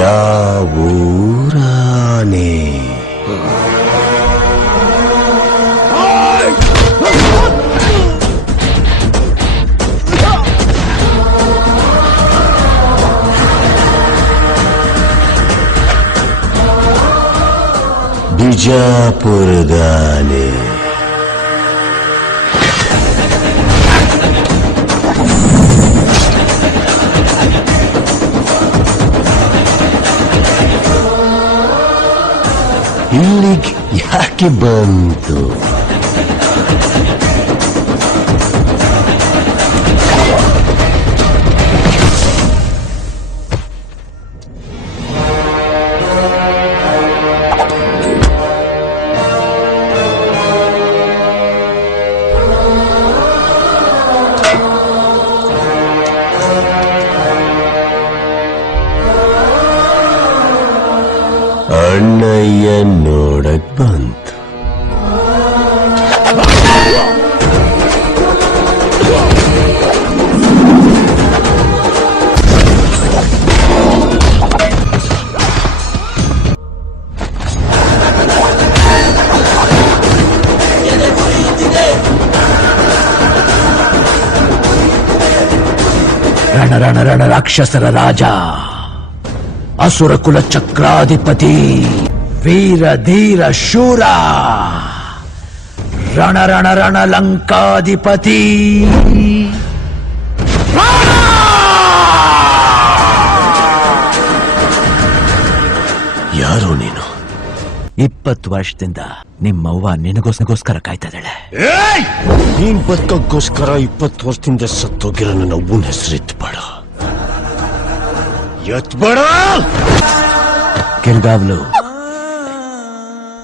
ಯಾವೂರಾನೆ? ಬಿಜಾಪುರದಾನೆ. ಇಲ್ಲಿಗೆ ಯಾಕೆ ಬಂತು? ಅಣ್ಣಯ್ಯ ನೋಡಕ್ ಬಂತು. ರಣ ರಣ ರಣ ರಾಕ್ಷಸರ ರಾಜ, ಅಸುರ ಕುಲ ಚಕ್ರಾಧಿಪತಿ, ವೀರ ಧೀರ ಶೂರ, ರಣ ರಣ ರಣ ಲಂಕಾಧಿಪತಿ. ಯಾರು ನೀನು? 20 ವರ್ಷದಿಂದ ನಿಮ್ಮವ್ವ ನಿನಗೋಸ್ಕರ ಕಾಯ್ತಾ ಇದ್ದಾಳೆ. ನೀನ್ ಬದುಕೋಸ್ಕರ 20 ವರ್ಷದಿಂದ ಸತ್ತೋಗಿರೋ ನನ್ನ ಅವ್ವನ ಹೆಸರು ಎತ್ಬೇಡ. ಕಿರ್ಗಾವ್ಲು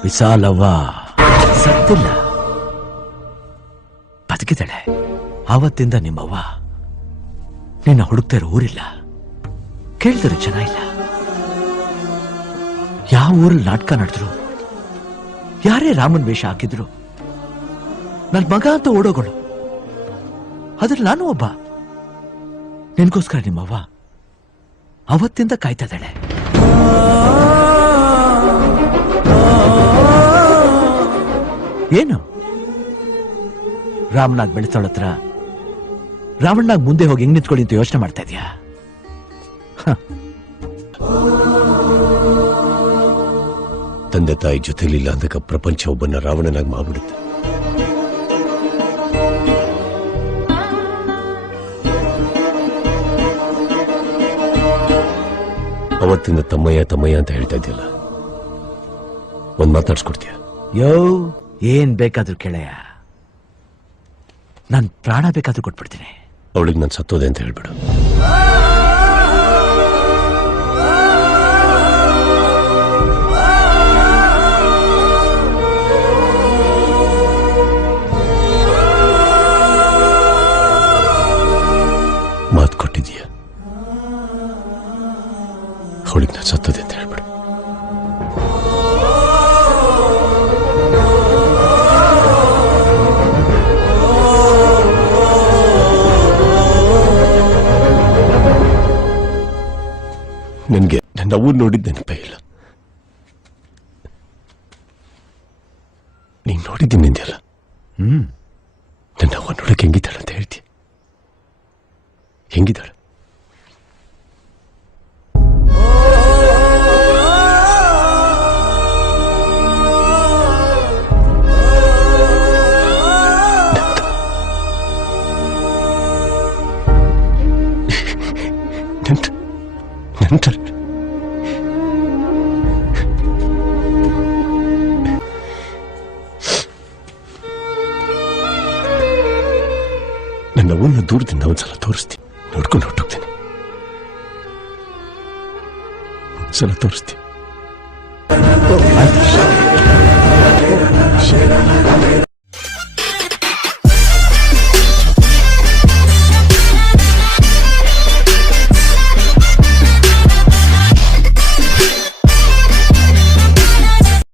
ವಿಶಾಲವ್ವ ಸತ್ತಿಲ್ಲ, ಬದುಕಿದ್ದಾಳೆ. ಆವತ್ತಿಂದ ನಿಮ್ಮವ್ವ ನಿನ್ನ ಹುಡುಕ್ತಾರೋ ಊರಿಲ್ಲ, ಕೇಳಿದ್ರು ಜನ ಇಲ್ಲ. ಯಾವ ಊರಲ್ಲಿ ನಾಟಕ ನಡೆದ್ರು, ಯಾರೇ ರಾಮನ್ ವೇಷ ಹಾಕಿದ್ರು, ನನ್ ಮಗ ಅಂತ ಓಡೋಗಳು. ಅದ್ರಲ್ಲಿ ನಾನು ಒಬ್ಬ. ನಿನ್ಗೋಸ್ಕರ ನಿಮ್ಮವ್ವ ಅವತ್ತಿಂದ ಕಾಯ್ತಾ ಇದ್ದಾಳೆ. ಏನು ರಾಮನಾಗ್ ಬೆಳೆಸೋಳ ಹತ್ರ ರಾವಣನಾಗ್ ಮುಂದೆ ಹೋಗಿ ಹೆಂಗ್ ನಿಂತ್ಕೊಳ್ಳಿ ಅಂತ ಯೋಚನೆ ಮಾಡ್ತಾ ಇದೀಯಾ? ತಂದೆ ತಾಯಿ ಜೊತೆಲಿಲ್ಲ ಅಂದಾಗ ಪ್ರಪಂಚ ಒಬ್ಬನ ರಾವಣನಾಗಿ ಮಾಡ್ಬಿಡುತ್ತೆ. ಅವತ್ತಿಂದ ತಮ್ಮಯ್ಯ ತಮ್ಮಯ್ಯ ಅಂತ ಹೇಳ್ತಾ ಇದೆಯಲ್ಲ, ಒಂದ್ ಮಾತಾಡ್ಸ್ಕೊಡ್ತೀಯ? ಯೋ, ಏನ್ ಬೇಕಾದ್ರೂ ಕೇಳಯ್ಯ, ನನ್ ಪ್ರಾಣ ಬೇಕಾದ್ರೂ ಕೊಟ್ಬಿಡ್ತೀನಿ. ಅವಳಿಗೆ ನಾನು ಸತ್ತೋದೆ ಅಂತ ಹೇಳ್ಬಿಡು. ಮಾತು ಕೊಟ್ಟಿದೀಯ, ಅವಳಿಗೆ ನಾನು ಸತ್ತೋದೆ ಅಂತ ಹೇಳ್ಬಿಡು. ನನ್ಗೆ ನನ್ನ ಅವ್ವನ್ನ ನೋಡಿದ್ದ ನೆನಪೇ ಇಲ್ಲ. ನೀನ್ ನೋಡಿದ್ದೀನಿ ನಿಂದೆಲ್ಲ. ನನ್ನ ಅವ್ವ ನೋಡಕ್ಕೆ ಹೆಂಗಿದ್ದಾಳೆ ಅಂತ ಹೇಳ್ತೀಯ? ಹೆಂಗಿದ್ದಾಳೆ? ನನ್ನ ಅವ್ವನ್ನ ದೂರದಿಂದ ಒಂದ್ಸಲ ತೋರಿಸ್ತೀನಿ, ನೋಡ್ಕೊಂಡು ಹೊಟ್ಟೋಗ್ತೀನಿ. ಒಂದ್ಸಲ ತೋರಿಸ್ತೀನಿ.